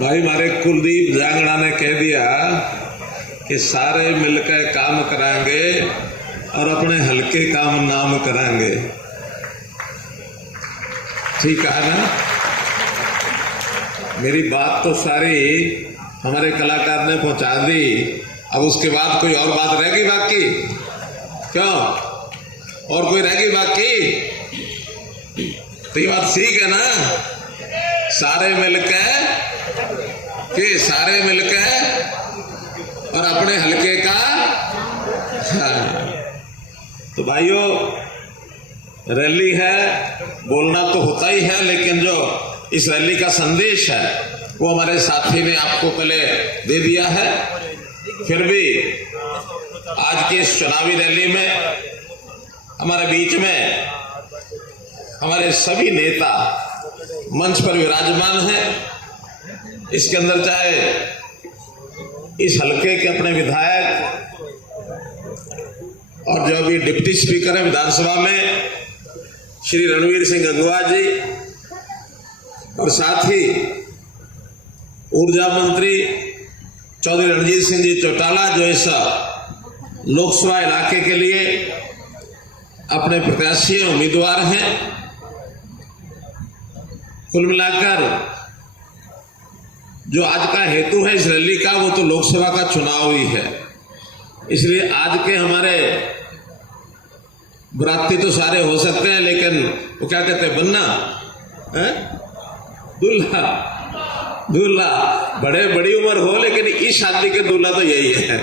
भाई हमारे कुलदीप जांगड़ा ने कह दिया कि सारे मिलकर काम कराएंगे और अपने हल्के काम नाम कराएंगे। ठीक है ना? मेरी बात तो सारी हमारे कलाकार ने पहुंचा दी। अब उसके बाद कोई और बात रहेगी बाकी? क्यों और कोई रहेगी बाकी? तो ये बात ठीक है ना? सारे मिलकर और अपने हल्के का। हाँ। तो भाइयों, रैली है, बोलना तो होता ही है, लेकिन जो इस रैली का संदेश है वो हमारे साथी ने आपको पहले दे दिया है। फिर भी आज की इस चुनावी रैली में हमारे बीच में हमारे सभी नेता मंच पर विराजमान हैं। इसके अंदर चाहे इस हलके के अपने विधायक और जो अभी डिप्टी स्पीकर है विधानसभा में श्री रणवीर सिंह गंगवा जी, और साथ ही ऊर्जा मंत्री चौधरी रणजीत सिंह जी चौटाला, जो इस लोकसभा इलाके के लिए अपने प्रत्याशी उम्मीदवार हैं। कुल मिलाकर जो आज का हेतु है इस रैली का, वो तो लोकसभा का चुनाव ही है। इसलिए आज के हमारे बराती तो सारे हो सकते हैं, लेकिन वो क्या कहते हैं, बनना है दूल्हा। दूल्हा बड़े बड़ी उम्र हो, लेकिन इस शादी के दूल्हा तो यही है।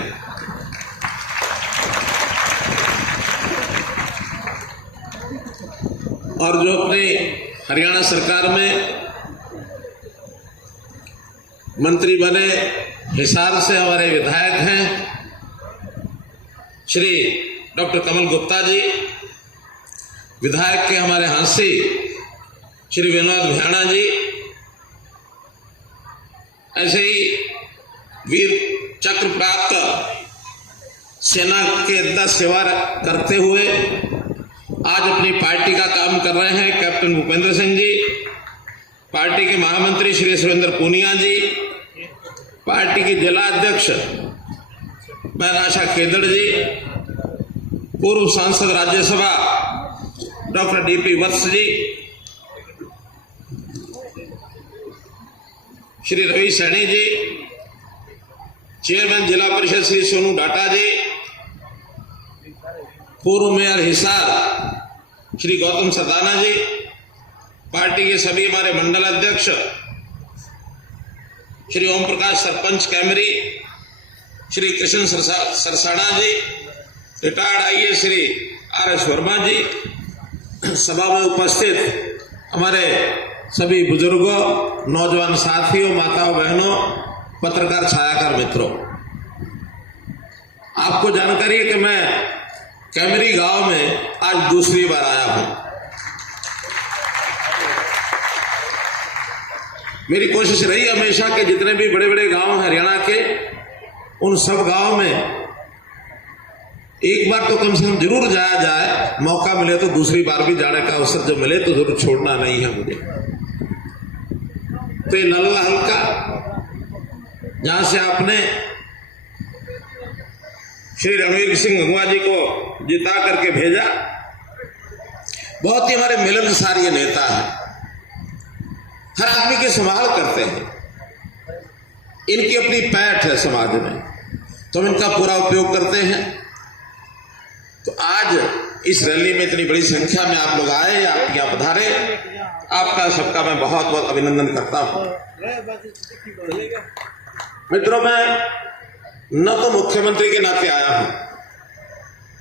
और जो अपनी हरियाणा सरकार में मंत्री बने, हिसार से हमारे विधायक हैं श्री डॉक्टर कमल गुप्ता जी, विधायक के हमारे हांसी श्री विनोद भ्याणा जी, ऐसे ही वीर चक्र प्राप्त सेना के अंदर सेवा करते हुए आज अपनी पार्टी का काम कर रहे हैं कैप्टन भूपेंद्र सिंह जी, पार्टी के महामंत्री श्री सुरेंद्र पूनिया जी, पार्टी के जिला अध्यक्ष मैनाशा केदड़ जी, पूर्व सांसद राज्यसभा doctor DP Vats ji, Shri Ravi Saini ji, chairman जिला परिषद श्री सोनू डाटा जी, पूर्व मेयर हिसार श्री गौतम सरदाना जी, पार्टी के सभी हमारे मंडल अध्यक्ष श्री ओम प्रकाश सरपंच Kaimri, Shri Krishna Sarsada ji, retired IAS Shri RS. Verma ji, सभा में उपस्थित हमारे सभी बुजुर्गों, नौजवान साथियों, माताओं बहनों, पत्रकार छायाकार मित्रों, आपको जानकारी है कि मैं कैमरी गांव में आज दूसरी बार आया हूं। मेरी कोशिश रही हमेशा कि जितने भी बड़े बड़े गांव हैं हरियाणा के, उन सब गांव में एक बार तो कम से कम जरूर जाया जाए। मौका मिले तो दूसरी बार भी जाने का अवसर जब मिले तो जरूर छोड़ना नहीं है मुझे। तो ये नलवा हल्का, जहां से आपने श्री रणवीर सिंह गंगवा जी को जिता करके भेजा, बहुत ही हमारे मिलनसार ये नेता है, हर आदमी की संभाल करते हैं, इनकी अपनी पैठ है समाज में, तो हम इनका पूरा उपयोग करते हैं। तो आज इस रैली में इतनी बड़ी संख्या में आप लोग आए, आप यहाँ पधारे, आपका सबका मैं बहुत बहुत अभिनंदन करता हूं। मित्रों, मैं न तो मुख्यमंत्री के नाते आया हूं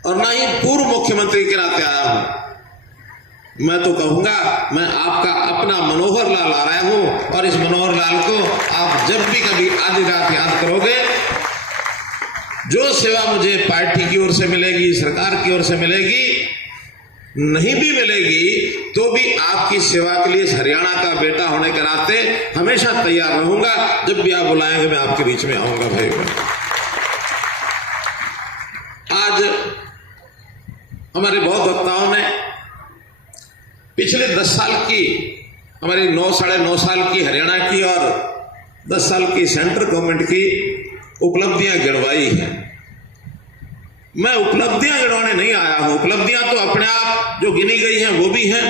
और न ही पूर्व मुख्यमंत्री के नाते आया हूं। मैं तो कहूंगा मैं आपका अपना मनोहर लाल आ रहा हूं, और इस मनोहर लाल को आप जब भी कभी आधी रात याद करोगे, जो सेवा मुझे पार्टी की ओर से मिलेगी, सरकार की ओर से मिलेगी, नहीं भी मिलेगी तो भी आपकी सेवा के लिए हरियाणा का बेटा होने के नाते हमेशा तैयार रहूंगा। जब भी आप बुलाएंगे मैं आपके बीच में आऊंगा। भाई आज हमारे बहुत वक्ताओं ने पिछले 10 साल की, हमारी 9 साढ़े 9 साल की हरियाणा की और 10 साल की सेंट्रल गवर्नमेंट की उपलब्धियां गिनवाई हैं। मैं उपलब्धियां गिनवाने नहीं आया हूं, उपलब्धियां तो अपने आप जो गिनी गई हैं वो भी हैं,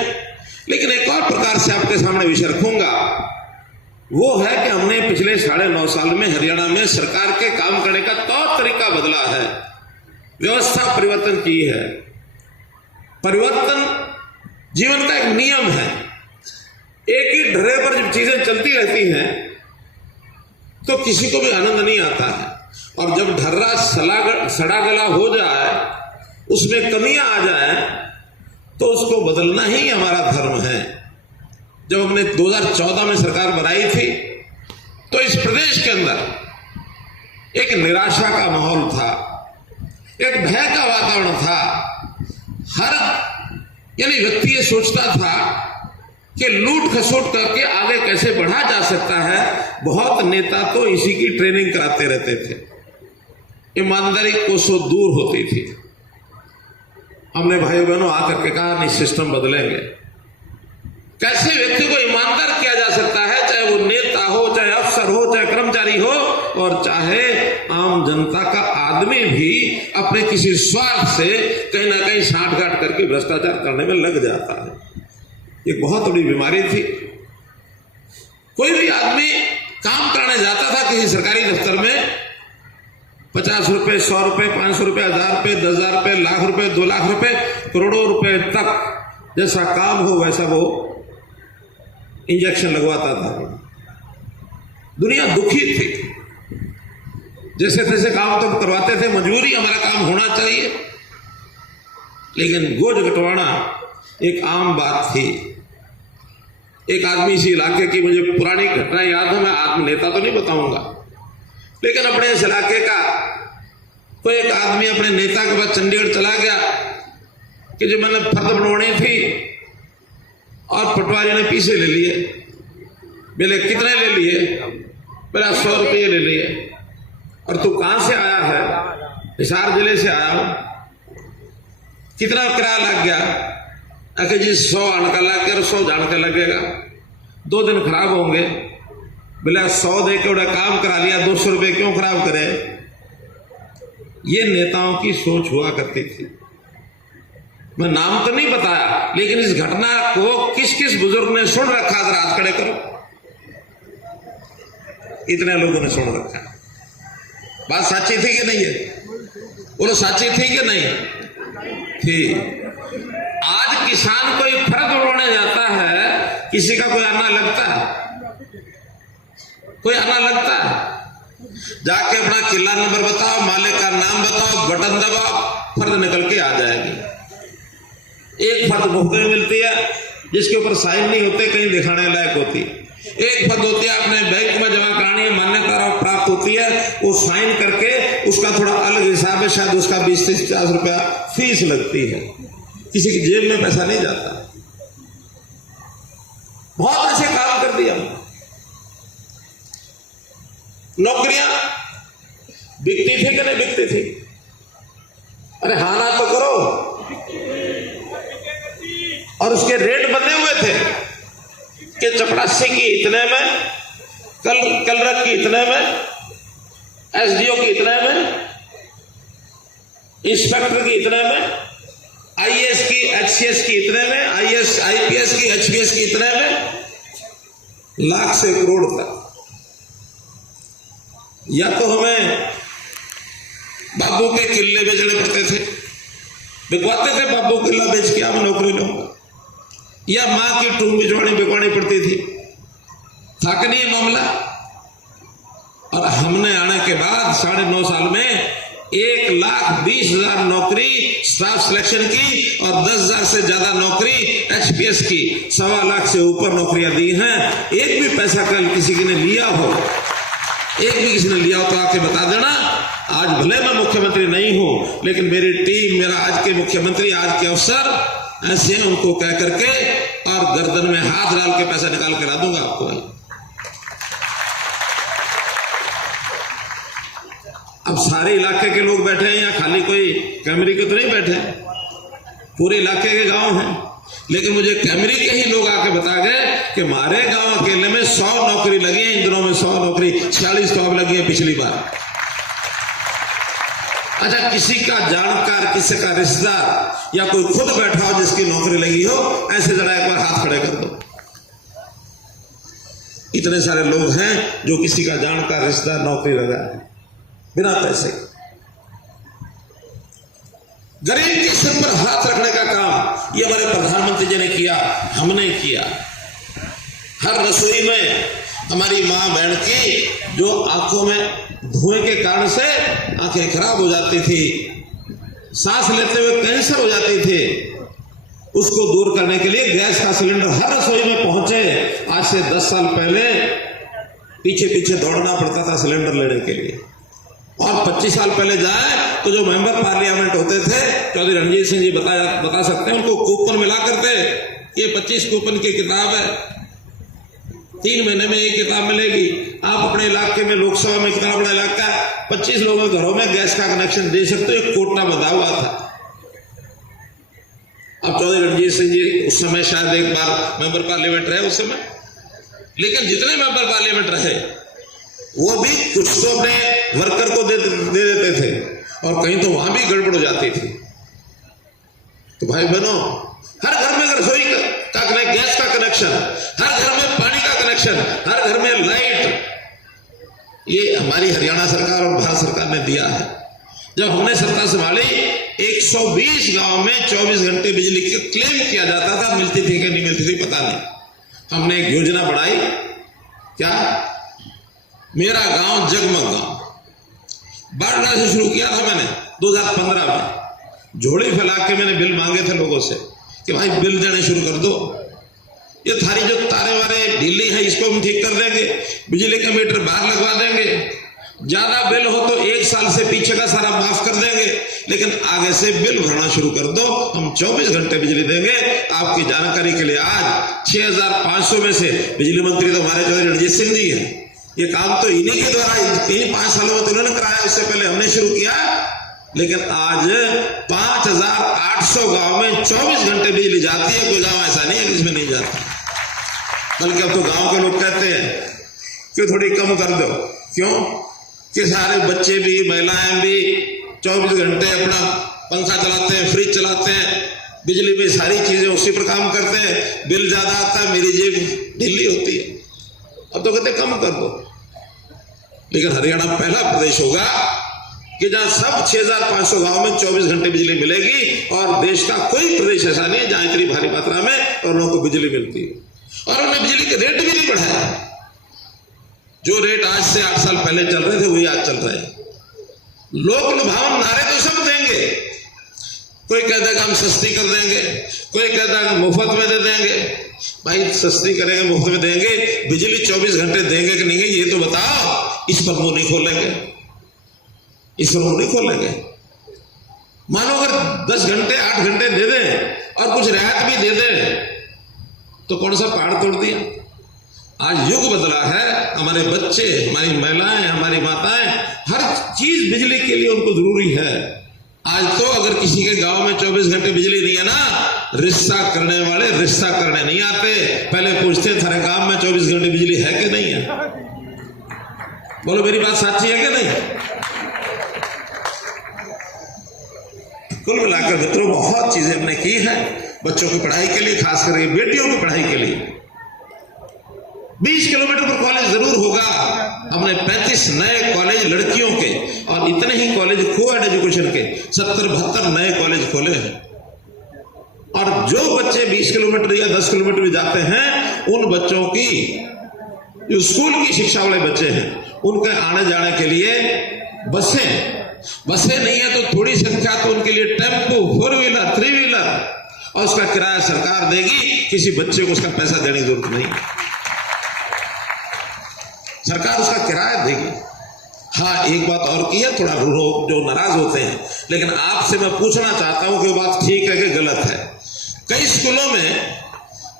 लेकिन एक और प्रकार से आपके सामने विषय रखूंगा। वो है कि हमने पिछले 9.5 साल में हरियाणा में सरकार के काम करने का तौर तरीका बदला है, व्यवस्था परिवर्तन की है। परिवर्तन जीवन का एक नियम है। एक ही ढर्रे पर जब चीजें चलती रहती हैं तो किसी को भी आनंद नहीं आता है, और जब ढर्रा सड़ा गला हो जाए, उसमें कमियां आ जाए, तो उसको बदलना ही हमारा धर्म है। जब हमने 2014 में सरकार बनाई थी तो इस प्रदेश के अंदर एक निराशा का माहौल था, एक भय का वातावरण था। हर यानी व्यक्ति ये सोचता था कि लूट खसोट करके आगे कैसे बढ़ा जा सकता है। बहुत नेता तो इसी की ट्रेनिंग कराते रहते थे, ईमानदारी कोसों दूर होती थी। हमने भाइयों बहनों आकर के कहा नहीं, सिस्टम बदलेंगे। कैसे व्यक्ति को ईमानदार किया जा सकता है, चाहे वो नेता हो, चाहे अफसर हो, चाहे कर्मचारी हो, और चाहे आम जनता का आदमी भी अपने किसी स्वार्थ से कहीं ना कहीं साठगांठ करके भ्रष्टाचार करने में लग जाता है। ये बहुत बड़ी बीमारी थी। कोई भी आदमी काम करने जाता था किसी सरकारी दफ्तर में, 50 रुपए, 100 रुपए, 500 रुपए, 1000 रुपए, 10,000 रुपए, लाख रुपए, 2 लाख रुपए, करोड़ों रुपए तक जैसा काम हो वैसा वो इंजेक्शन लगवाता था। दुनिया दुखी थी। जैसे तैसे काम तो करवाते थे, मजबूरी, हमारा काम होना चाहिए, लेकिन गोज घटवाना एक आम बात थी। एक आदमी इसी इलाके की, मुझे पुरानी घटना याद है, मैं आदमी नेता तो नहीं बताऊंगा, लेकिन अपने इस इलाके का कोई एक आदमी अपने नेता के बाद चंडीगढ़ चला गया कि जो मैंने फर्द बनवानी थी, और पटवारी ने पीछे ले लिए। बोले कितने ले लिए? बोला 100 रुपये ले लिए। और तू कहां से आया है? हिसार जिले से आया हूं। कितना किराया लग गया? अरे जी 100 आने का लग गया और 100 जाने का लगेगा, 2 दिन खराब होंगे। बोला 100 दे के उड़ा काम करा लिया, 200 रुपये क्यों खराब करे? ये नेताओं की सोच हुआ करती थी। मैं नाम तो नहीं बताया, लेकिन इस घटना को किस किस बुजुर्ग ने सुन रखा, जरा हाथ खड़े करो। इतने लोगों ने सुन रखा। बात सच्ची थी कि नहीं है? बोलो सच्ची थी कि नहीं थी? आज किसान कोई फर्द उड़ाने जाता है, किसी का कोई आना लगता है? कोई आना लगता है? जाके अपना किला नंबर बताओ, मालिक का नाम बताओ, बटन दबाओ, फर्द निकल के आ जाएगी। एक फर्द मुफ्त में मिलती है, जिसके ऊपर साइन नहीं होते, कहीं दिखाने लायक होती। एक फर्द होती है अपने बैंक में जमा करानी है, मान्यता प्राप्त होती है, वो साइन करके उसका थोड़ा अलग हिसाब है, शायद उसका 20 से 50 रुपया फीस लगती है, किसी की जेब में पैसा नहीं जाता। बहुत ऐसे काम कर दिया। नौकरियां बिकती थी कि नहीं बिकती थी? अरे हाँ ना तो करो। और उसके रेट बने हुए थे कि चपरासी की इतने में, कलरक की इतने में, एसडीओ की इतने में, इंस्पेक्टर की इतने में, आईएएस की, एचसीएस की इतने में, आईएएस आईपीएस की, एचपीएस की इतने में, लाख से करोड़ तक। या तो हमें बाबू के किले बेचने पड़ते थे, बिकवाते थे, बाबू किला बेच के मैं नौकरी लूंगा, या मां की टूंग बिकवानी पड़ती थी। था कि नहीं मामला? और हमने आने के बाद 9.5 साल में 1,20,000 नौकरी स्टाफ सिलेक्शन की, और 10,000 से ज्यादा नौकरी एचपीएस की, 1.25 लाख से ऊपर नौकरियां दी हैं। एक भी पैसा कल किसी ने लिया हो, एक भी किसी ने लिया हो तो आके बता देना। आज भले मैं मुख्यमंत्री नहीं हूं, लेकिन मेरी टीम, मेरा आज के मुख्यमंत्री, आज के अफसर ऐसे हैं, उनको कह करके और गर्दन में हाथ डाल के पैसा निकाल के ला दूंगा आपको। अब सारे इलाके के लोग बैठे हैं, या खाली कोई कैमरे के तो नहीं बैठे, पूरे इलाके के गांव हैं। लेकिन मुझे कैमरी के ही लोग आके बता गए कि हमारे गांव अकेले में 100 नौकरी लगी है, इन दिनों में 100 नौकरी 46 तो अब लगी है पिछली बार। अच्छा, किसी का जानकार, किसी का रिश्तेदार या कोई खुद बैठा हो जिसकी नौकरी लगी हो, ऐसे जरा एक बार हाथ खड़े कर दो। इतने सारे लोग हैं जो किसी का जानकार रिश्तेदार नौकरी लगा है बिना पैसे। गरीब के सिर पर हाथ रखने का काम ये हमारे प्रधानमंत्री जी ने किया, हमने किया। हर रसोई में हमारी मां बहन की जो आंखों में धुएं के कारण से आंखें खराब हो जाती थी, सांस लेते हुए कैंसर हो जाती थी, उसको दूर करने के लिए गैस का सिलेंडर हर रसोई में पहुंचे। आज से 10 साल पहले पीछे पीछे दौड़ना पड़ता था सिलेंडर लेने के लिए। और 25 साल पहले जाए तो जो मेंबर पार्लियामेंट होते थे, चौधरी रणजीत सिंह जी बता सकते हैं, उनको कूपन मिला करते। ये 25 कूपन की किताब है, 3 महीने में एक किताब मिलेगी। आप अपने इलाके में, लोकसभा में कितना बड़ा इलाका, 25 लोगों के घरों में गैस का कनेक्शन दे सकते हो। एक कोटा बंधा हुआ था। अब चौधरी रणजीत सिंह जी उस समय शायद एक बार मेंबर पार्लियामेंट रहे उस समय, लेकिन जितने मेंबर पार्लियामेंट रहे वो भी कुछ तो अपने वर्कर को दे देते थे और कहीं तो वहां भी गड़बड़ हो जाती थी। तो भाई बहनों, हर घर में रसोई का गैस का कनेक्शन, हर घर में पानी का कनेक्शन, हर घर में लाइट, ये हमारी हरियाणा सरकार और भारत सरकार ने दिया है। जब हमने सत्ता संभाली 120 गांव में 24 घंटे बिजली का क्लेम किया जाता था, मिलती थी कि नहीं मिलती थी पता नहीं। हमने एक योजना बढ़ाई, क्या, मेरा गांव जगमग गांव, बाढ़ से शुरू किया था मैंने 2015 में। झोली फैला के मैंने बिल मांगे थे लोगों से कि भाई बिल देने शुरू कर दो, ये थारी जो तारे वारे ढीली है इसको हम ठीक कर देंगे, बिजली का मीटर बाहर लगवा देंगे, ज्यादा बिल हो तो 1 साल से पीछे का सारा माफ कर देंगे, लेकिन आगे से बिल भरना शुरू कर दो, हम 24 घंटे बिजली देंगे। आपकी जानकारी के लिए आज 6500 में से बिजली मंत्री तो हमारे चौधरी रणजीत सिंह जी हैं। ये काम तो इन्हीं के द्वारा 5 सालों में तो उन्होंने कराया, उससे पहले हमने शुरू किया। लेकिन आज 5800 गांव में 24 घंटे बिजली जाती है। कोई गांव ऐसा नहीं है जिसमें नहीं जाती, बल्कि अब तो गांव के लोग कहते हैं कि थोड़ी कम कर दो। क्यों कि सारे बच्चे भी, महिलाएं भी 24 घंटे अपना पंखा चलाते हैं, फ्रिज चलाते हैं, बिजली में सारी चीजें उसी पर काम करते हैं, बिल ज्यादा आता है, मेरी जेब ढीली होती है। अब तो कहते कम कर दो। लेकिन हरियाणा पहला प्रदेश होगा कि जहां सब 6500 गांव में 24 घंटे बिजली मिलेगी, और देश का कोई प्रदेश ऐसा नहीं है जहां इतनी भारी मात्रा में और लोगों को बिजली मिलती है। और उन्होंने बिजली के रेट भी नहीं बढ़ाया। जो रेट आज से 8 साल पहले चल रहे थे वही आज चल रहे हैं। लोक लुभावन नारे तो सब देंगे, कोई कहता है कि हम सस्ती कर देंगे, कोई कहता है कि मुफ्त में दे देंगे। भाई सस्ती करेंगे, मुफ्त में देंगे, बिजली 24 घंटे देंगे कि नहीं, ये तो बताओ। इस पर मुंह नहीं खोलेंगे, इस पर मुंह नहीं खोलेंगे। मानो अगर 10 घंटे 8 घंटे दे दें और कुछ रियायत भी दे दें तो कौन सा पहाड़ तोड़ दिया। आज युग बदला है, हमारे बच्चे, हमारी महिलाएं, हमारी माताएं, हर चीज बिजली के लिए उनको जरूरी है। आज तो अगर किसी के गांव में 24 घंटे बिजली नहीं है ना, रिश्ता करने वाले रिश्ता करने नहीं आते, पहले पूछते थारे गांव में 24 घंटे बिजली है कि नहीं है। बोलो मेरी बात सच्ची है कि नहीं। कुल मिलाकर मित्रों बहुत चीजें हमने की हैं बच्चों की पढ़ाई के लिए, खास करके बेटियों की पढ़ाई के लिए। 20 किलोमीटर पर कॉलेज जरूर होगा। हमने 35 नए कॉलेज लड़कियों के और इतने ही कॉलेज को-एड एजुकेशन के 70-72 नए कॉलेज खोले हैं। और जो बच्चे 20 किलोमीटर या 10 किलोमीटर भी जाते हैं, उन बच्चों की जो स्कूल की शिक्षा वाले बच्चे हैं, उनके आने जाने के लिए बसें नहीं है तो थोड़ी संख्या तो उनके लिए टेम्पो, 4 व्हीलर, 3 व्हीलर, और उसका किराया सरकार देगी। किसी बच्चे को उसका पैसा देने की जरूरत नहीं, सरकार उसका किराया देगी। हाँ, एक बात और की है, थोड़ा लोग जो नाराज होते हैं, लेकिन आपसे मैं पूछना चाहता हूं कि वो बात ठीक है कि गलत है। कई स्कूलों में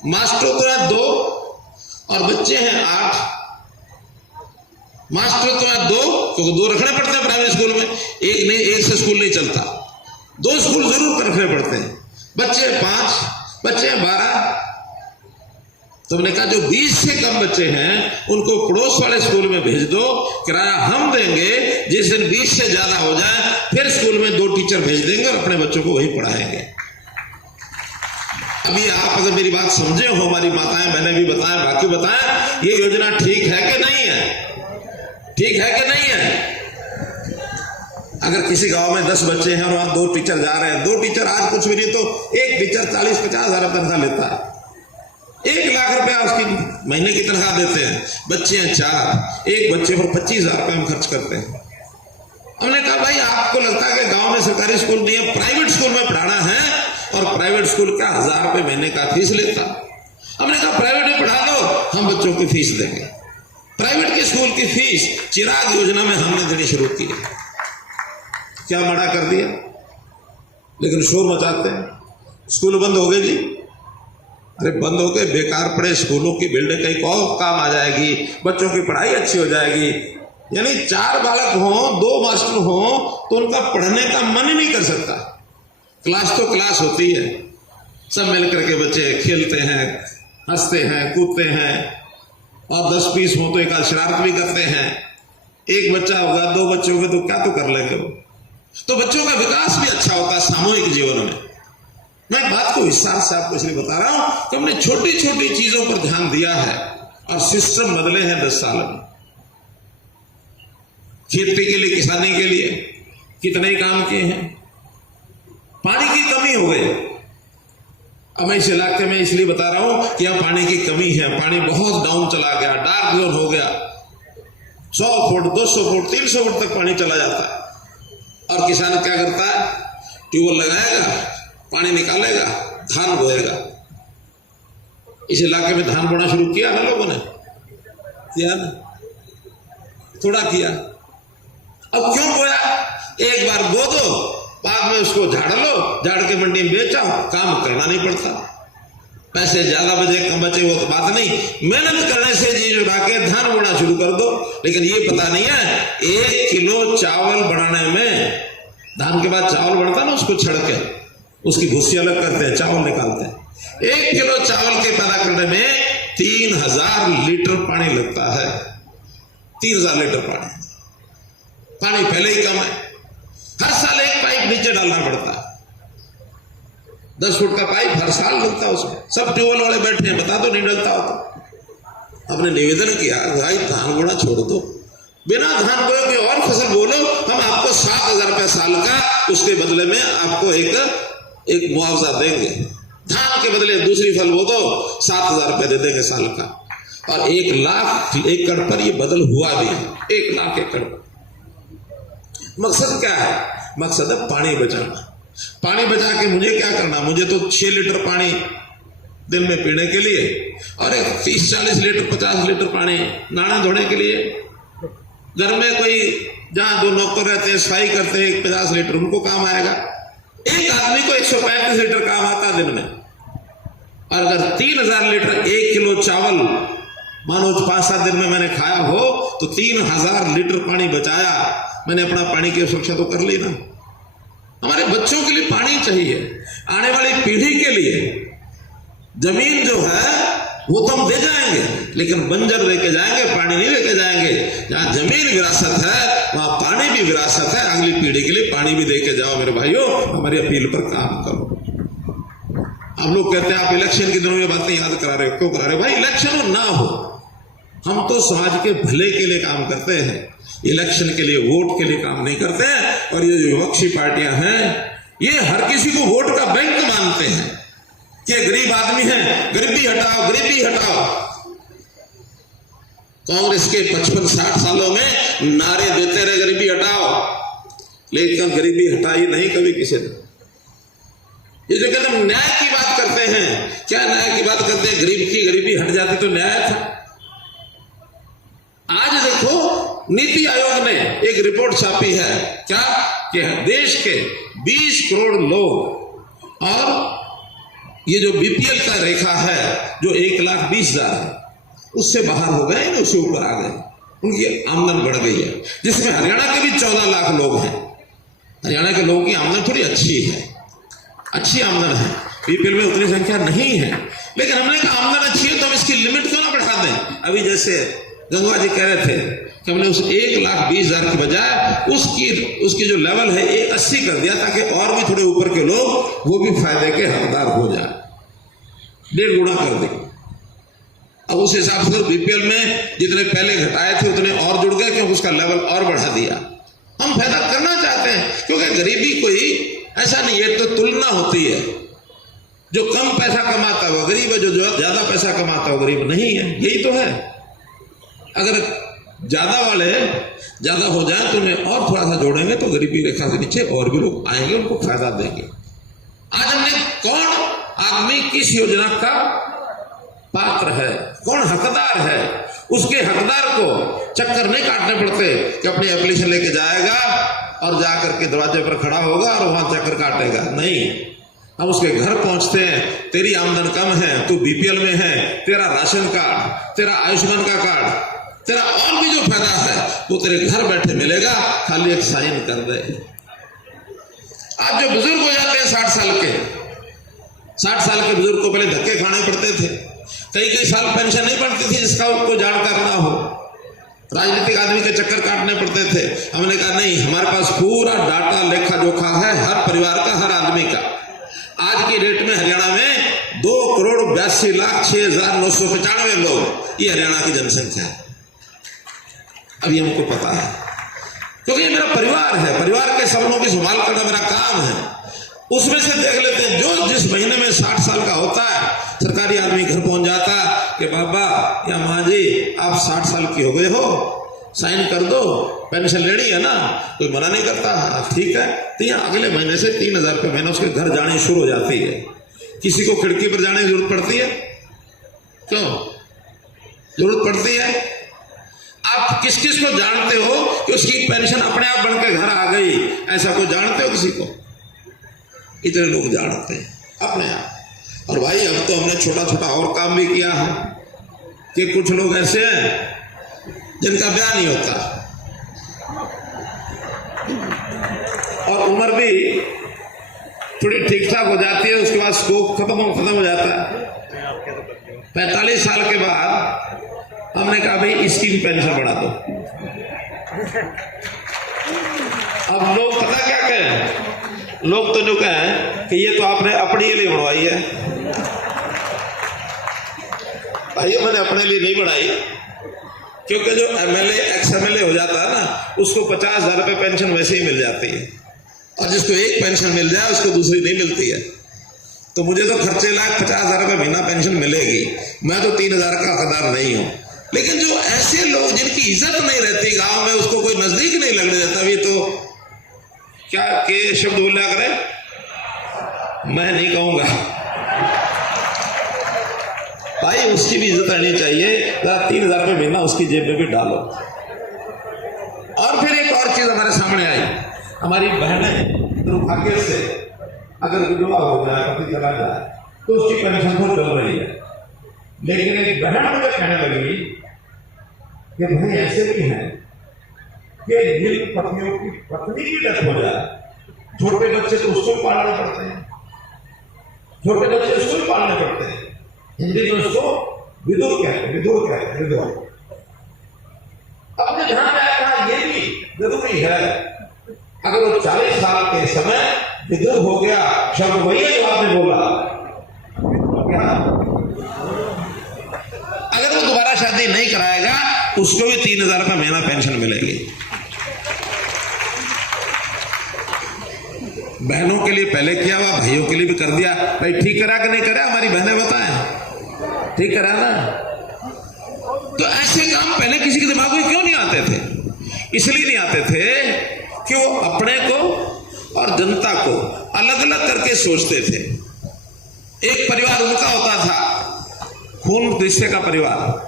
मास्टर तो है 2 और बच्चे हैं 8। मास्टर तो है 2 क्योंकि 2 रखने पड़ते हैं प्राइवेट स्कूल में, एक नहीं, एक से स्कूल नहीं चलता, 2 स्कूल जरूर रखने पड़ते हैं। बच्चे 5, बच्चे हैं 12। तो हमने कहा जो 20 से कम बच्चे हैं उनको पड़ोस वाले स्कूल में भेज दो, किराया हम देंगे। जिस दिन 20 से ज्यादा हो जाए फिर स्कूल में 2 टीचर भेज देंगे और अपने बच्चों को वही पढ़ाएंगे। अभी आप अगर मेरी बात समझे हो, हमारी माताएं बहनें भी बताएं, बाकी बताएं, ये योजना ठीक है कि नहीं है? ठीक है कि नहीं है? अगर किसी गांव में 10 बच्चे हैं और वहां 2 टीचर जा रहे हैं, 2 टीचर आज कुछ भी नहीं तो एक टीचर 40-50 हजार तनख्वाह लेता है, 1 लाख रुपया उसकी महीने की तनख्वाह देते हैं। बच्चे हैं 4, एक बच्चे पर 25,000 रुपये हम खर्च करते हैं। हमने कहा भाई आपको लगता है कि गांव में सरकारी स्कूल नहीं है, प्राइवेट स्कूल में पढ़ाना है, और प्राइवेट स्कूल का 1000 रुपये महीने का फीस लेता। हमने कहा प्राइवेट में पढ़ा लो, हम बच्चों की फीस देंगे। प्राइवेट के स्कूल की फीस चिराग योजना में हमने देनी शुरू की। क्या मना कर दिया, लेकिन शोर मचाते हैं स्कूल बंद हो गए जी। अरे बंद हो गए, बेकार पड़े स्कूलों की बिल्डिंग कहीं और काम आ जाएगी, बच्चों की पढ़ाई अच्छी हो जाएगी। यानी 4 बालक हों, 2 मास्टर हों तो उनका पढ़ने का मन ही नहीं कर सकता। क्लास तो क्लास होती है, सब मिलकर के बच्चे खेलते हैं, हंसते हैं, कूदते हैं, और 10-20 हो तो एक शरारत भी करते हैं। एक बच्चा होगा, 2 बच्चे होंगे तो क्या तो कर लेंगे वो। तो बच्चों का विकास भी अच्छा होता है सामूहिक जीवन में। मैं बात को विस्तार से आपको इसलिए बता रहा हूं कि हमने छोटी छोटी चीजों पर ध्यान दिया है और सिस्टम बदले हैं 10 साल में। खेती के लिए, किसानी के लिए कितने ही काम किए हैं। पानी की कमी हो गई। अब मैं इस इलाके में इसलिए बता रहा हूं कि यहां पानी की कमी है, पानी बहुत डाउन चला गया, डार्क जोन हो गया। 100 फुट, 200 फुट, 300 फुट तक पानी चला जाता है। और किसान क्या करता है, ट्यूबवेल लगाएगा, पानी निकालेगा, धान बोएगा। इस इलाके में धान बोना शुरू किया ना लोगों ने, किया ना, थोड़ा किया। अब क्यों बोया, एक बार बो दो, बाद में उसको झाड़ लो, झाड़ के मंडी में बेचो, काम करना नहीं पड़ता। पैसे ज्यादा बचे कम बचे वो तो बात नहीं, मेहनत करने से चीज उठा के धान बोना शुरू कर दो। लेकिन ये पता नहीं है 1 किलो चावल बनाने में, धान के बाद चावल बनता ना, उसको छड़ के उसकी भूसी अलग करते हैं, चावल निकालते हैं। 1 किलो चावल के पैदा करने में 3000 लीटर पानी लगता है। 3000 लीटर पानी, पानी पहले ही कम है। हर साल एक पाइप नीचे डालना पड़ता है, 10 फुट का पाइप हर साल लगता है उसमें। सब ट्यूबवेल वाले बैठे हैं, बता दो नहीं डलता हो तो। हमने निवेदन किया भाई धान बोना छोड़ दो, बिना धान बोए कोई और फसल बोलो, हम आपको 7,000 रुपये साल का उसके बदले में आपको एक मुआवजा देंगे। धान के बदले दूसरी फसल बो दो, 7,000 रुपये दे देंगे साल का। और 1 लाख एकड़ पर ये बदल हुआ भी है, 1 लाख एकड़। मकसद क्या है, मकसद है पानी बचाना। पानी बचा के मुझे क्या करना, मुझे तो 6 लीटर पानी दिन में पीने के लिए, और एक 30-40 लीटर 50 लीटर पानी नहाने धोने के लिए। घर में कोई जहां 2 नौकर रहते हैं, सफाई करते हैं, 50 लीटर उनको काम आएगा। एक आदमी को 135 लीटर काम आता है दिन में। और अगर 3000 लीटर 1 किलो चावल मानो 5-7 दिन में मैंने खाया हो तो 3000 लीटर पानी बचाया, मैंने अपना पानी की सुरक्षा तो कर ली ना। हमारे बच्चों के लिए पानी चाहिए, आने वाली पीढ़ी के लिए। जमीन जो है वो तो हम दे जाएंगे, लेकिन बंजर लेके जाएंगे, पानी नहीं लेके जाएंगे। जहां जमीन विरासत है वहां पानी भी विरासत है। अगली पीढ़ी के लिए पानी भी दे के जाओ मेरे भाइयों, हमारी अपील पर काम करो। आप लोग कहते हैं आप इलेक्शन के दिनों में बातें याद करा रहे हो, क्यों करा रहे हो भाई? इलेक्शन हो ना हो, हम तो समाज के भले के लिए काम करते हैं, इलेक्शन के लिए, वोट के लिए काम नहीं करते हैं। और ये जो विपक्षी पार्टियां हैं ये हर किसी को वोट का बैंक मानते हैं कि गरीब आदमी है, गरीबी हटाओ, गरीबी हटाओ। कांग्रेस के 55-60 सालों में नारे देते रहे गरीबी हटाओ, लेकिन गरीबी हटाई नहीं कभी किसी ने। ये जो कहते हैं न्याय की बात करते हैं, क्या न्याय की बात करते हैं? गरीब की गरीबी हट जाती तो न्याय था। आज देखो नीति आयोग ने एक रिपोर्ट छापी है, क्या कि देश के 20 करोड़ लोग, और ये जो बीपीएल का रेखा है जो 1,20,000 है, उससे बाहर हो गए, उससे ऊपर आ गए, उनकी आमदन बढ़ गई है। जिसमें हरियाणा के भी 14 लाख लोग हैं। हरियाणा के लोगों की आमदन थोड़ी अच्छी है, अच्छी आमदन है, बीपीएल में उतनी संख्या नहीं है, लेकिन हमने कहा आमदन अच्छी है तो हम इसकी लिमिट क्यों ना बढ़ा दें। अभी जैसे गंगवा जी कह रहे थे कि हमने उस 1,20,000 की बजाय उसकी जो लेवल है 1,80 कर दिया, ताकि और भी थोड़े ऊपर के लोग वो भी फायदे के हकदार हो जाए, 1.5 गुना कर दें। अब उस हिसाब से बीपीएल में जितने पहले घटाए थे उतने और जुड़ गए, क्योंकि उसका लेवल और बढ़ा दिया। हम फायदा करना चाहते हैं, क्योंकि गरीबी कोई ऐसा नहीं है, तो तुलना होती है। जो कम पैसा कमाता है वो गरीब है, जो ज्यादा पैसा कमाता है वो गरीब नहीं है, यही तो है। अगर ज्यादा वाले ज्यादा हो जाए तो उन्हें और थोड़ा सा जोड़ेंगे तो गरीबी रेखा से नीचे और भी लोग आएंगे, उनको फायदा देंगे। आज हमने कौन आदमी किस योजना का पात्र है, कौन हकदार है, उसके हकदार को चक्कर नहीं काटने पड़ते कि अपनी एप्लीकेशन लेके जाएगा और जाकर के दरवाजे पर खड़ा होगा और वहां चक्कर काटेगा। नहीं, हम उसके घर पहुंचते हैं, तेरी आमदन कम है, तू बीपीएल में है, तेरा राशन कार्ड, तेरा आयुष्मान का कार्ड, तेरा और भी जो फायदा है वो तेरे घर बैठे मिलेगा, खाली एक साइन कर दे। आज जो बुजुर्ग हो जाते हैं 60 साल के, 60 साल के बुजुर्ग को पहले धक्के खाने पड़ते थे, कई साल पेंशन नहीं पड़ती थी जिसका उनको जानकार ना हो, राजनीतिक आदमी के चक्कर काटने पड़ते थे। हमने कहा नहीं, हमारे पास पूरा डाटा लेखा जोखा है हर परिवार का, हर आदमी का। आज की डेट में हरियाणा में 2,82,06,995 लोग, ये हरियाणा की जनसंख्या है। अभी हमको पता है, क्योंकि ये मेरा परिवार है, परिवार के सपनों की संभाल करना मेरा काम है। उसमें से देख लेते हैं जो जिस महीने में 60 साल का होता है, सरकारी आदमी घर पहुंच जाता कि बाबा या माँ जी आप 60 साल की हो गए हो, साइन कर दो, पेंशन लेनी है ना, कोई मना नहीं करता, ठीक है। तो यहाँ अगले महीने से 3,000 रुपये महीना उसके घर जानी शुरू हो जाती है। किसी को खिड़की पर जाने की जरूरत पड़ती है? क्यों जरूरत पड़ती है? आप किस किस को जानते हो कि उसकी पेंशन अपने आप बन के घर आ गई? ऐसा कोई जानते हो किसी को? इतने लोग जानते हैं अपने आप। और भाई अब तो हमने छोटा छोटा और काम भी किया है कि कुछ लोग ऐसे हैं जिनका ब्याह नहीं होता और उम्र भी थोड़ी ठीक ठाक हो जाती है, उसके बाद स्कोप खत्म हो जाता है। 45 साल के बाद हमने कहा भाई इसकी भी पेंशन बढ़ा दो। अब लोग पता क्या कहें, लोग तो जो कहें कि ये तो आपने अपने लिए बढ़वाई है। भाई मैंने अपने लिए नहीं बढ़ाई, क्योंकि जो एमएलए एक्स एमएलए हो जाता है ना, उसको 50,000 रुपये पेंशन वैसे ही मिल जाती है, और जिसको एक पेंशन मिल जाए उसको दूसरी नहीं मिलती है। तो मुझे तो खर्चे लायक 50,000 रुपये महीना पेंशन मिलेगी, मैं तो 3,000 का हकदार नहीं हूं। लेकिन जो ऐसे लोग जिनकी इज्जत नहीं रहती गांव में, उसको कोई नजदीक नहीं लगने देता, भी तो क्या के शब्द बोला करे, मैं नहीं कहूंगा भाई, उसकी भी इज्जत रहनी चाहिए। 3,000 रुपये महीना उसकी जेब में भी डालो। और फिर एक और चीज हमारे सामने आई, हमारी बहनें दुर्भाग्य से अगर विधवा हो जाए, पति चला जाए, तो उसकी पेंशन तो चल रही है। लेकिन एक बहन मुझे कहने लगी कि भाई ऐसे भी हैं कि जिन पत्नियों की पत्नी की डेथ हो जाए, छोटे बच्चे तो उसको पालने पड़ते हैं, छोटे बच्चे उसको पालने पड़ते हैं। हिंदी में उसको विधुर कहते हैं, विधुर कहते हैं, विधवा। अब ध्यान में आया ये भी जरूरी है। अगर वो 40 साल के समय विधुर हो गया, शब्द वही है जो आपने बोला, अगर वो दोबारा शादी नहीं कराएगा उसको भी 3,000 रुपये महीना पेंशन मिलेगी। बहनों के लिए पहले किया हुआ, भाइयों के लिए भी कर दिया। भाई ठीक करा कि नहीं करा, हमारी बहनें बताएं, ठीक करा ना? तो ऐसे काम पहले किसी के दिमाग में क्यों नहीं आते थे? इसलिए नहीं आते थे कि वो अपने को और जनता को अलग अलग करके सोचते थे। एक परिवार उनका होता था, खून रिश्ते का परिवार,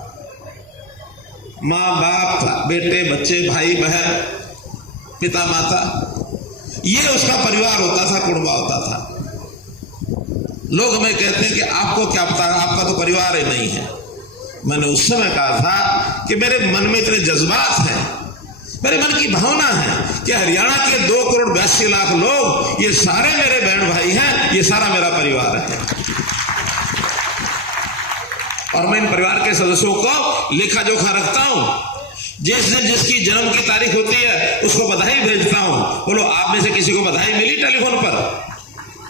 माँ बाप, बेटे बच्चे, भाई बहन, पिता माता, ये उसका परिवार होता था, कुटुंबा होता था। लोग हमें कहते हैं कि आपको क्या पता, आपका तो परिवार ही नहीं है। मैंने उस समय कहा था कि मेरे मन में इतने जज्बात हैं मेरे मन की भावना है कि हरियाणा के 2,82,00,000 लोग, ये सारे मेरे बहन भाई हैं, ये सारा मेरा परिवार है। और मैं इन परिवार के सदस्यों को लेखा जोखा रखता हूं। जिस दिन जिसकी जन्म की तारीख होती है उसको बधाई भेजता हूं। बोलो, आप में से किसी को बधाई मिली टेलीफोन पर?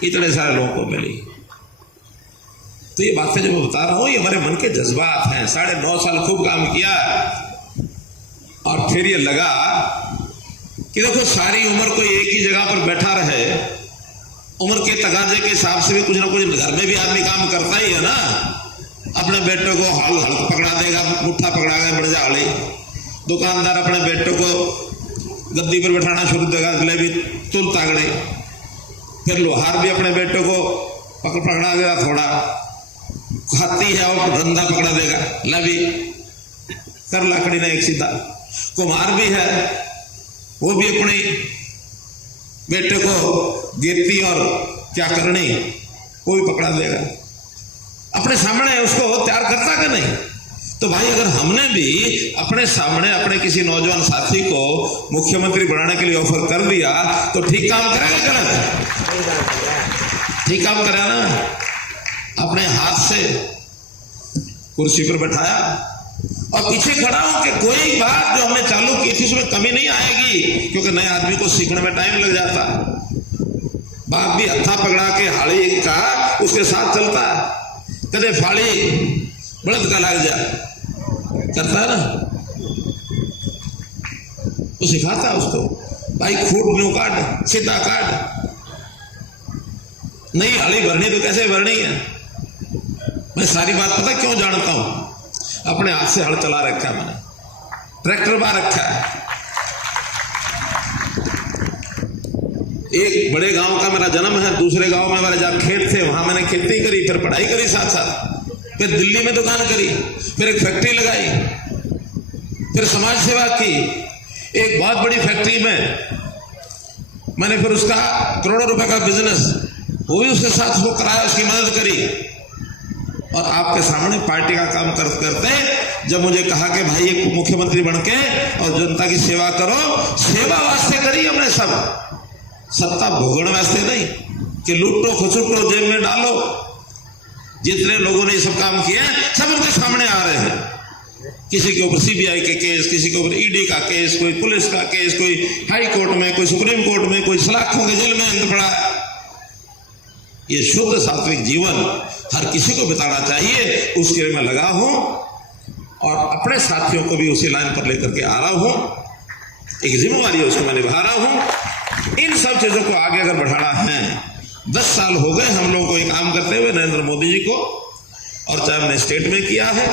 इतने सारे लोगों को मिली। तो ये बातें जो मैं बता रहा हूं, ये हमारे मन के जज्बात हैं। 9.5 साल खूब काम किया और फिर ये लगा कि देखो, सारी उम्र कोई एक ही जगह पर बैठा रहे, उम्र के तकाजे के हिसाब से भी कुछ ना कुछ घर में भी आदमी काम करता ही है ना। अपने बेटे को हल पकड़ा देगा, मुट्ठा पकड़ा गया बढ़ जाड़े। दुकानदार अपने बेटे को गद्दी पर बैठाना शुरू देगा, अगले भी तुल तागड़े। फिर लोहार भी अपने बेटे को पकड़ा गया, थोड़ा हाथी है वो धंधा पकड़ा देगा, लभी कर लकड़ी ने एक सीधा। कुम्हार भी है, वो भी अपने बेटे को गेती और क्या करनी वो भी पकड़ा देगा। अपने सामने उसको तैयार करता कि नहीं? तो भाई, अगर हमने भी अपने सामने अपने किसी नौजवान साथी को मुख्यमंत्री बनाने के लिए ऑफर कर दिया तो ठीक काम करेगा कि नहीं? ठीक काम करेगा ना। अपने हाथ से कुर्सी पर बैठाया और पीछे खड़ा हूं कि कोई बात जो हमने चालू की थी उसमें कमी नहीं आएगी, क्योंकि नए आदमी को सीखने में टाइम लग जाता। बाप भी हत्था पकड़ा के हाड़ी का उसके साथ चलता, कदे फाड़ी बड़द का लग जा करता है ना, वो सिखाता उसको, भाई खूट न्यू काट, सीधा काट, नहीं हाड़ी भरनी तो कैसे भरनी है। मैं सारी बात पता क्यों जानता हूं? अपने हाथ से हल चला रखा है मैंने, ट्रैक्टर बा रखा है। एक बड़े गांव का मेरा जन्म है, दूसरे गांव में मेरे जहाँ खेत थे वहां मैंने खेती करी, फिर पढ़ाई करी साथ साथ, फिर दिल्ली में दुकान करी, फिर एक फैक्ट्री लगाई, फिर समाज सेवा की। एक बहुत बड़ी फैक्ट्री में मैंने फिर उसका करोड़ों रुपए का बिजनेस, वो भी उसके साथ वो कराया, उसकी मदद करी। और आपके सामने पार्टी का काम करते करते जब मुझे कहा कि भाई एक मुख्यमंत्री बनके और जनता की सेवा करो, सेवा वास्ते करी हमने सब, सत्ता भोगने वास्ते नहीं कि लूटो खसुटो जेब में डालो। जितने लोगों ने ये सब काम किए सब उनके सामने आ रहे हैं। किसी के ऊपर सीबीआई के केस, किसी के ऊपर ईडी का केस, कोई पुलिस का केस, कोई हाई कोर्ट में, कोई सुप्रीम कोर्ट में, कोई सलाखों के जेल में अंत पड़ा। ये शुद्ध सात्विक जीवन हर किसी को बिताना चाहिए, उसके लिए मैं लगा हूं और अपने साथियों को भी उसी लाइन पर लेकर के आ रहा हूं। एक जिम्मेवारी है, उसको मैं निभा रहा हूं। इन सब चीजों को आगे अगर बढ़ाना है, 10 साल हो गए हम लोगों को ये काम करते हुए, नरेंद्र मोदी जी को, और चाहे हमने स्टेट में किया है।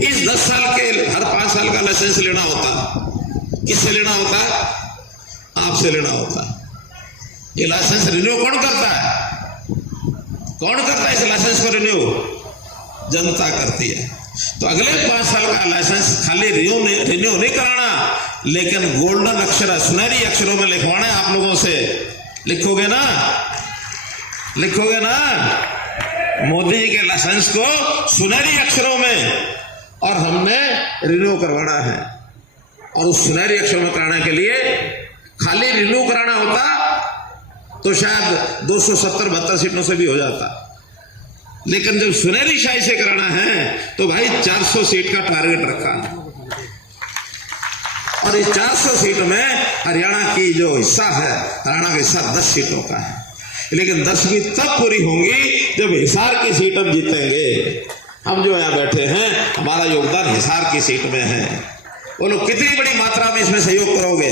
इस 10 साल के हर 5 साल का लाइसेंस लेना होता। किससे लेना होता है? आपसे लेना होता है। ये लाइसेंस रिन्यू कौन करता है? कौन करता है इस लाइसेंस को रिन्यू? जनता करती है। तो अगले 5 साल का लाइसेंस खाली रिन्यू नहीं कराना, लेकिन गोल्डन अक्षर, सुनहरी अक्षरों में लिखवाना है आप लोगों से। लिखोगे ना? लिखोगे ना? मोदी जी के लाइसेंस को सुनहरी अक्षरों में, और हमने रिन्यू करवाना है। और उस सुनहरी अक्षरों में कराने के लिए खाली रिन्यू कराना होता तो शायद 270-72 सीटों से भी हो जाता, लेकिन जब सुनहरी शाही से कराना है तो भाई 400 सीट का टारगेट रखा है। और इस 400 सीट में हरियाणा की जो हिस्सा है, हरियाणा का हिस्सा 10 सीटों का है, लेकिन 10 भी तब पूरी होंगी जब हिसार की सीट हम जीतेंगे। हम जो यहाँ बैठे हैं, हमारा योगदान हिसार की सीट में है। वो लोग कितनी बड़ी मात्रा में इसमें सहयोग करोगे?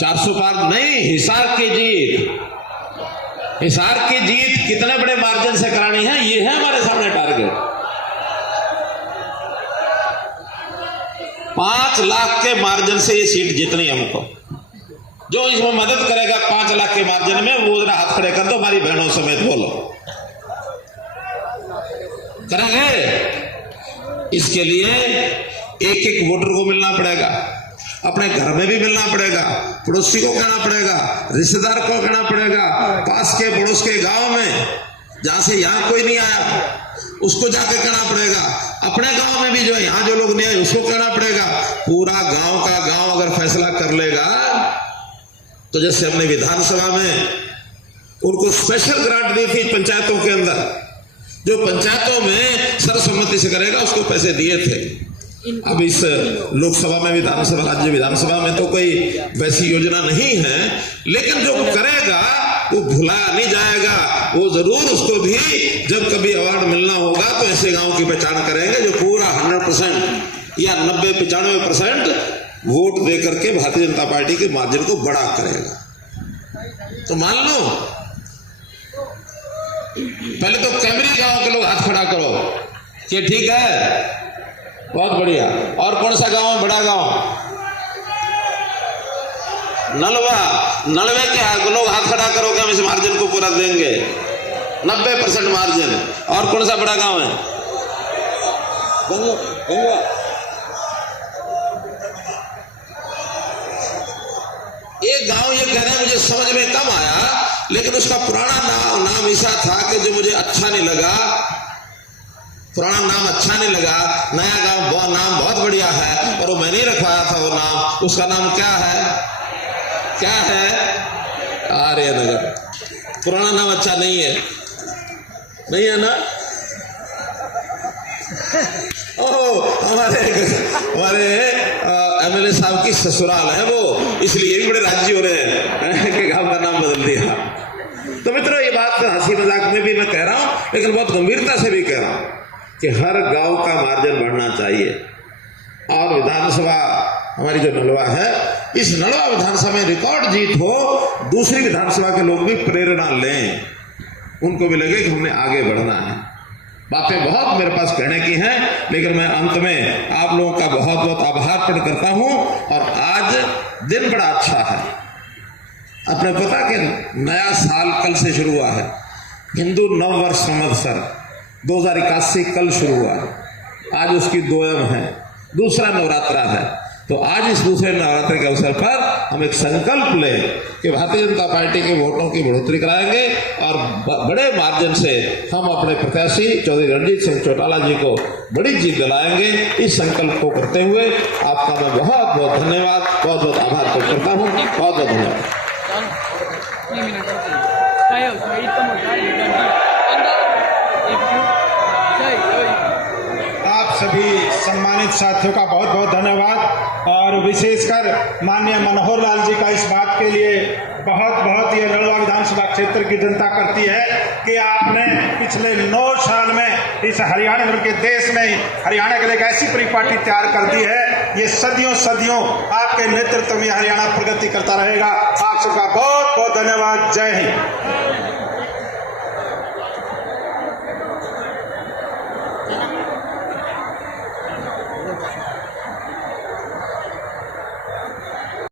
400 पार नहीं, हिसार की जीत, हिसार की जीत कितने बड़े मार्जिन से करानी है, ये है हमारे सामने टारगेट। 5 लाख के मार्जिन से ये सीट जीतनी हमको। जो इसमें मदद करेगा 5 लाख के मार्जिन में, वो जरा हाथ खड़े कर दो, हमारी बहनों समेत बोलो। करेंगे? इसके लिए एक एक वोटर को मिलना पड़ेगा, अपने घर में भी मिलना पड़ेगा, पड़ोसी को कहना पड़ेगा, रिश्तेदार को कहना पड़ेगा, पास के पड़ोस के गांव में जहां से यहां कोई नहीं आया उसको जाके कहना पड़ेगा, अपने गांव में भी जो है, यहाँ जो लोग नहीं आए उसको कहना पड़ेगा। पूरा गांव का गांव अगर फैसला कर लेगा तो जैसे हमने विधानसभा में उनको स्पेशल ग्रांट दी थी पंचायतों के अंदर, जो पंचायतों में सर्वसम्मति से करेगा उसको पैसे दिए थे। अब इस लोकसभा में विधानसभा, राज्य विधानसभा में तो कोई वैसी योजना नहीं है, लेकिन जो करेगा वो भुलाया नहीं जाएगा। वो जरूर उसको भी जब कभी अवार्ड मिलना होगा तो ऐसे गांव की पहचान करेंगे जो पूरा 100% या 90-95% वोट दे करके भारतीय जनता पार्टी के मार्जिन को बड़ा करेगा। तो मान लो, पहले तो कैमरी गांव के लोग हाथ खड़ा करो कि ठीक है, बहुत बढ़िया। और कौन सा गांव है बड़ा गांव? नलवे के लोग हाथ खड़ा करो कि हम इस मार्जिन को पूरा देंगे, 90% मार्जिन। और कौन सा बड़ा गांव है? गंगवा। एक गांव ये कह रहे हैं, मुझे समझ में कम आया, लेकिन उसका पुराना नाम ऐसा था कि जो मुझे अच्छा नहीं लगा, पुराना नाम अच्छा नहीं लगा। नया गांव नाम बहुत बढ़िया है, और वो मैंने ही रखवाया था वो नाम। उसका नाम क्या है? क्या है? आर्यनगर। पुराना नाम अच्छा नहीं है, नहीं है ना? ओह, हमारे एमएलए साहब की ससुराल है वो, इसलिए भी बड़े राजी हो रहे हैं कि गांव का नाम बदल दिया। तो मित्रों, ये बात हंसी मजाक में भी मैं कह रहा हूं, लेकिन बहुत गंभीरता से भी कह रहा हूं कि हर गांव का मार्जिन बढ़ना चाहिए। और विधानसभा हमारी जो नलवा है, इस नलवा विधानसभा में रिकॉर्ड जीत हो, दूसरी विधानसभा के लोग भी प्रेरणा लें, उनको भी लगे कि हमने आगे बढ़ना है। बातें बहुत मेरे पास कहने की हैं, लेकिन मैं अंत में आप लोगों का बहुत बहुत आभार प्रकट करता हूं। और आज दिन बड़ा अच्छा है, अपने पता कि नया साल कल से शुरू हुआ है। हिंदू नववर्ष संवत्सर 2081 कल शुरू हुआ है। आज उसकी दोयम है, दूसरा नवरात्रा है। तो आज इस दूसरे नवरात्र के अवसर पर हम एक संकल्प लें कि भारतीय जनता पार्टी के वोटों की बढ़ोतरी कराएंगे और बड़े मार्जिन से हम अपने प्रत्याशी चौधरी रणजीत सिंह चौटाला जी को बड़ी जीत दिलाएंगे। इस संकल्प को करते हुए आपका मैं बहुत बहुत धन्यवाद, बहुत बहुत आभार व्यक्त करता हूँ। बहुत बहुत धन्यवाद। आप सभी सम्मानित साथियों का बहुत बहुत धन्यवाद, और विशेषकर माननीय मनोहर लाल जी का इस बात के लिए बहुत बहुत ये नलवा विधानसभा क्षेत्र की जनता करती है कि आपने पिछले 9 साल में इस हरियाणा के देश में हरियाणा के लिए एक ऐसी परिपाटी तैयार कर दी है। ये सदियों सदियों आपके नेतृत्व में हरियाणा प्रगति करता रहेगा। आप सबका बहुत बहुत धन्यवाद। जय हिंद।